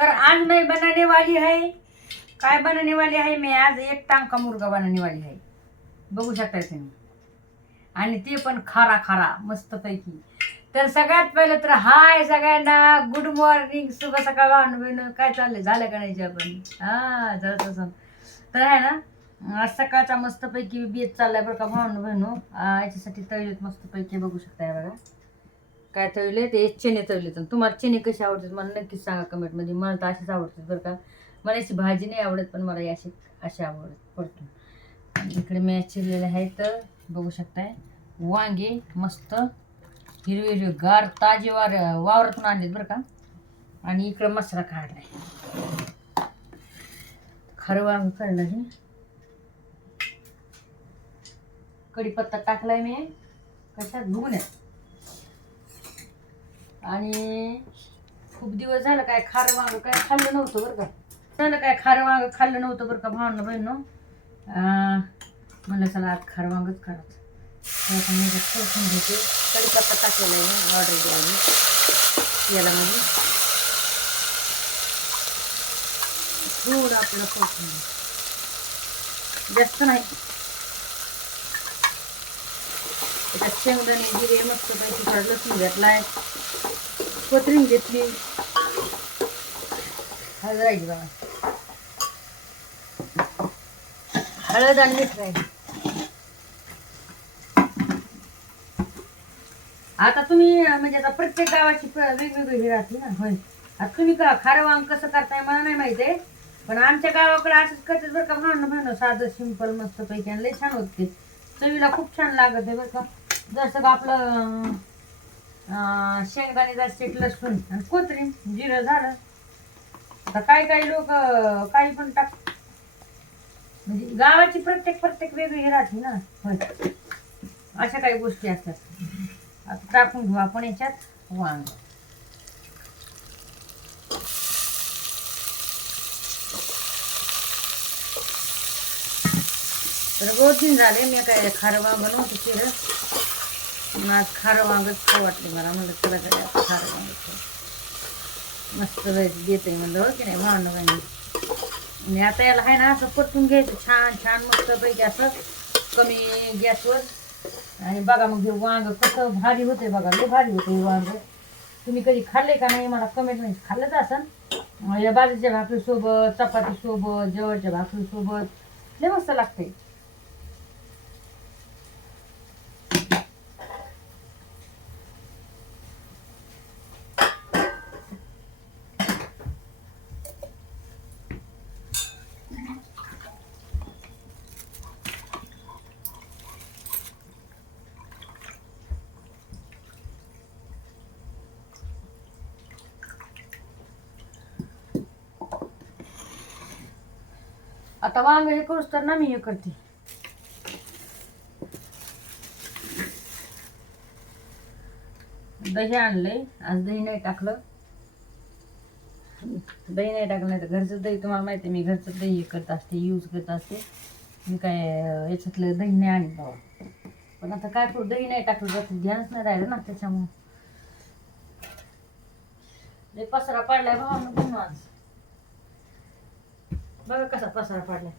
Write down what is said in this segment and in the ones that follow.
तर आज मैं बनाने वाली है, काय बनाने वाली आहे मी आज, एक टांका मुर्गा बनाने वाली आहे. बघू शकताय तुम्ही. आणि ते पण खारा खारा मस्त पैकी. तर सगळ्यात पहिलं तर हाय सगळ्यांना, गुड मॉर्निंग, शुभ सकाळ. भावनं काय चाललंय, झालं का नाही आपण? हा जरा तसं तर आहे ना. आज सकाळचा मस्तपैकी बेत चाललाय बरं का भावनं बहिणू. याच्यासाठी तळलेत मस्तपैकी, बघू शकताय बघा काय तळले. ते चणे तळले. तर तुम्हाला चणे कशी आवडतात मला नक्कीच सांगा कमेंटमध्ये. मला तर अशीच आवडतात बरं का. मला याची भाजी नाही आवडत, पण मला अशी आवडत पडतो. इकडे मी चिरलेले आहे तर बघू शकताय. वांगे मस्त हिरवे हिरवे गार ताजे वावरातून आणलेत बरं का. आणि इकडे मसाला काढलाय, खरं वांग काढलं हे. कढीपत्ता टाकलाय मी कशात, भुगण्यात. आणि खूप दिवस झालं काय खारं वांग काय खाल्लं नव्हतं बरं का. झालं काय खारं वांग खाल्लं नव्हतं बरं का भावनं बहिणं. म्हणलं चला आज खारं वांगच करायचं. घेते. कढीपत्ता टाकलेला आहे ऑर्डर द्यावी याला मध्ये. थोडं आपल्याला कोथिंबीर, जास्त नाही. त्याच्यात शेंगदाणे जिरे मस्त पैकी, थोडा लसूण घेतलाय, कोथिंबीर घेतली, हळद राहिली बघा, हळद आणि मीठ राहिली. आता तुम्ही म्हणजे आता प्रत्येक गावाची वेगवेगळी राहते ना. होय, आता तुम्ही का खारं वांग कसं करताय मला नाही माहिती आहे, पण आमच्या गावाकडे असंच करतात बरं का भावनं. साधं सिंपल मस्त पैकी आणि लय छान होते. चवीला खूप छान लागत आहे बरं का. जसं का आपलं शेंगदाणे जास्त, लसूण आणि कोथिंबीर जिरं झालं. आता काही लोक काही पण टाक, म्हणजे गावाची प्रत्येक वेगळी राहते ना. होय, अशा काही गोष्टी असतात. आता टाकून घेऊ आपण याच्यात वांग. तर 2 दिन झाले मी काय खारं वांग नव्हतं केलं. आज खारं वांगच खाऊ वाटले मला. म्हणलं चला काय खारं वांग मस्त देते म्हणलं, हो की नाही भावनं बहिणी. आणि आता याला आहे ना असं परतून घ्यायचं छान छान मस्त पैकी, असं कमी गॅसवर. आणि बघा मग हे वांग कसं भारी होते बघा, लय भारी होते हे वांग. तुम्ही कधी खाल्ले का नाही मला कमेंट मध्ये. खाल्लंच असं या बाजरीच्या भाकरीसोबत, चपातीसोबत, जवळच्या भाकरीसोबत लय मस्त लागते. आता वांग हे करूच तर ना मी हे करते. दही आणलंय, आज दही नाही टाकलं. दही नाही टाकलं नाही तर घरचं दही, तुम्हाला माहिती आहे मी घरचं दही करत असते, यूज करत असते मी. काय याच्यातलं दही नाही आणलं बाबा. पण आता काय करू, दही नाही टाकलं तर ध्यानच नाही राहिलं ना. त्याच्यामुळं लय पसरा पडलाय भावानं म्हणून आज. बघा कसा पसारा पडलाय.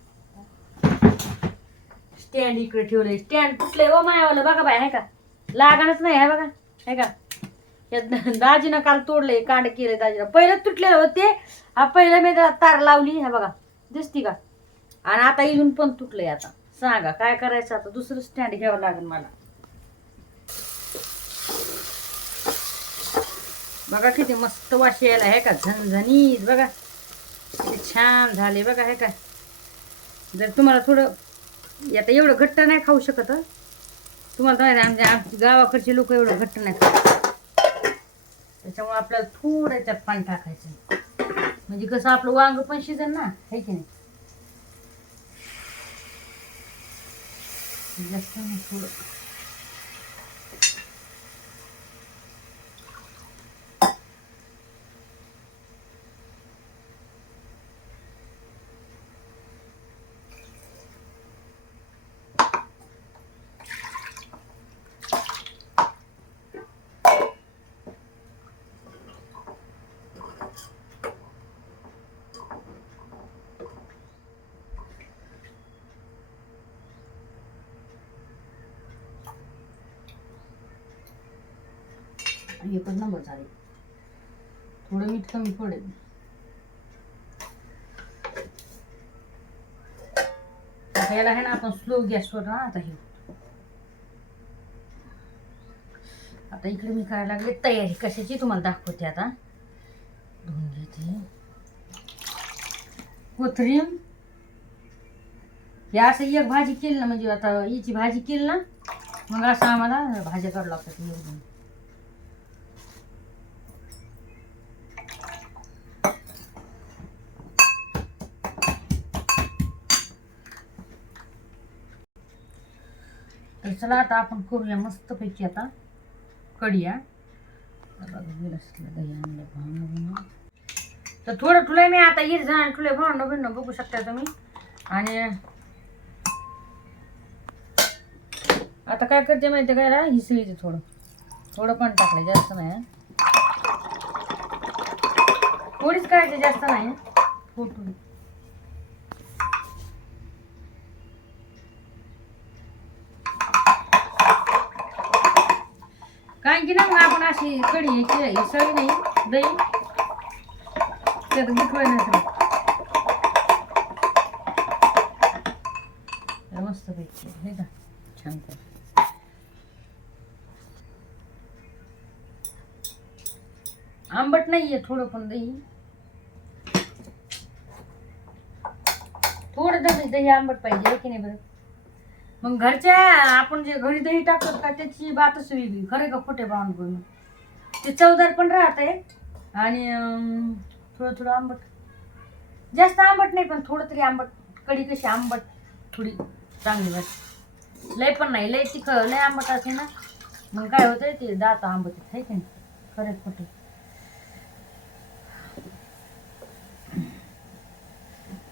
स्टँड इकडे ठेवलंय, स्टँड तुटलंय हो मायावालं बघा बाय. आहे का लागणच नाही आहे बघा. आहे का दाजीनं काल तोडलंय, कांड केलंय दाजीनं. पहिलं तुटलेलं होते, हा पहिलं मी त्याला तार लावली. हा बघा दिसती का. आणि आता इथून पण तुटलंय. आता सांगा काय करायचं. आता दुसरं स्टँड घ्यावं लागेल मला. बघा किती मस्त वाशी यायला. आहे का झणझणीत बघा किती छान झाले बघा. आहे का. जर तुम्हाला थोडं आता एवढं घट्ट नाही खाऊ शकत तुम्हाला तर आमच्या गावाकडचे लोक एवढं घट्ट नाही खात. त्याच्यामुळे आपल्याला थोडं याच्यात पाणी टाकायचं, म्हणजे कसं आपलं वांग पण शिजन ना. आहे की नाही. जास्त नाही, थोडं. एकच नंबर झाले. थोडं मीठ कमी पडेल. आता याला आहे ना आपण स्लो गॅसवर ना आता हे. आता इकडे मी करायला लागले तयारी कशाची तुम्हाला दाखवते. आता धुवून घेते कोथिंबीर. हे असं एक भाजी केली ना म्हणजे आता याची भाजी केली ना मग असं आम्हाला भाज्या काढू लागतात एकदम. तर चला आता आपण करूया मस्तपैकी आता कढीया. दही आणलं तर थोडं ठुलंय मी आता इर झाड ठुले भांडं भिंड बघू शकता तुम्ही. आणि आता काय करते माहिती काय हिसळीचे थोडं थोडं पण टाकलं जास्त नाही. थोडीच करायची जास्त नाही. फुटून कारण की ना मग आपण अशी कढी हिसळी नाही दही त्यात गुठवाय नाही मस्त पैकी हे का छान. आंबट नाहीये थोडं पण दही. थोडं दही आंबट पाहिजे की नाही बरं. मग घरच्या आपण जे घरी दही टाकतो का त्याची बातच वेगळी. खरे का खोटे पाहून करून ते चवदार पण राहते. आणि थोडं थोडं आंबट जास्त आंबट नाही पण थोडं तरी आंबट. कढी कशी आंबट थोडी चांगली वाटते. लय पण नाही लय तिखट लय आंबट असे ना मग काय होतंय ते दात आंबट आहे की नाही. खरे खोटे.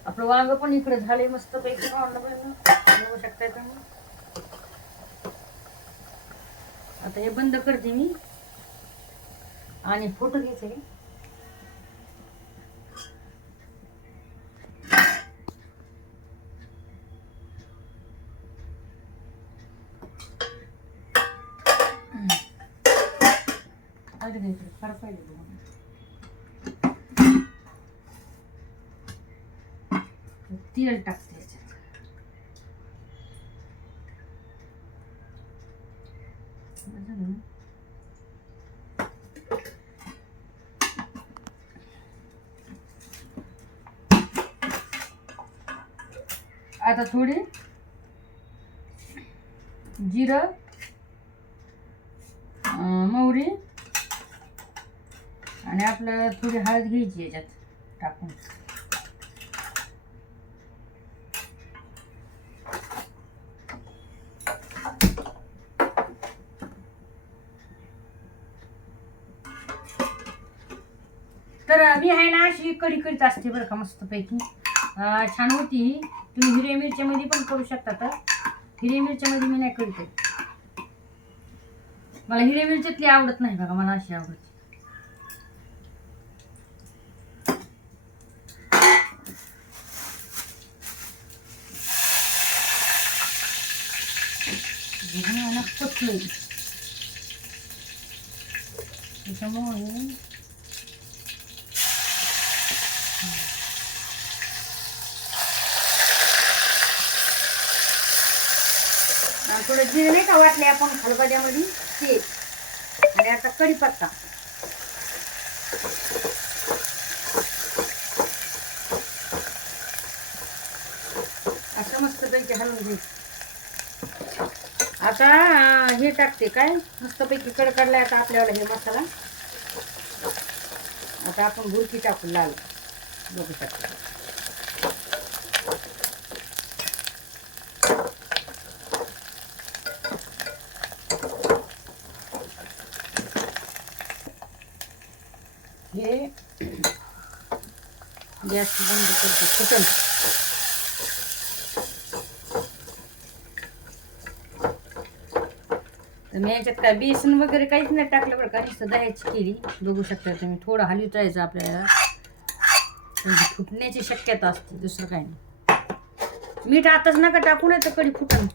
आपलं वांग पण इकडे झाले मस्त पैकी बघू शकताय तुम्ही. आता हे बंद करते मी आणि फोटो घ्यायचे. फार पाहिजे तेल टाकते याच्यात. आता थोडी जिरं मोहरी आणि आपलं थोडी हळद घ्यायची याच्यात टाकून. तर मी आहे ना अशी कढी करीत असते बरं का मस्तपैकी. छान होती. तुम्ही हिरव्या मिरच्यामध्ये पण करू शकता. तर हिरव्या मिरच्यामध्ये मी नाही करते. मला हिरव्या मिरच्यातली आवडत नाही बघा. मला अशी आवडते. पचलंय त्याच्यामुळे थोडं जिरे नाही का वाटले आपण खलबत्त्यामध्ये ते. आणि आता कढीपत्ता. असं मस्तपैकी हलवून घ्यायचं. आता हे टाकते काय मस्तपैकी कडकडलाय. आता आपल्याला हे मसाला आता आपण बुरकी टाकू लाल बघू शकतो. हे गॅस बंद करते फुटल. तर मी याच्यात काय बेसन वगैरे काहीच नाही टाकलं बरं का. नुसतं दह्याची केली बघू शकता तुम्ही. थोडं हलवीत राहायचं आपल्याला म्हणजे फुटण्याची शक्यता असते दुसरं काही नाही. मीठ आताच नका टाकू नाही तर कढी फुटल.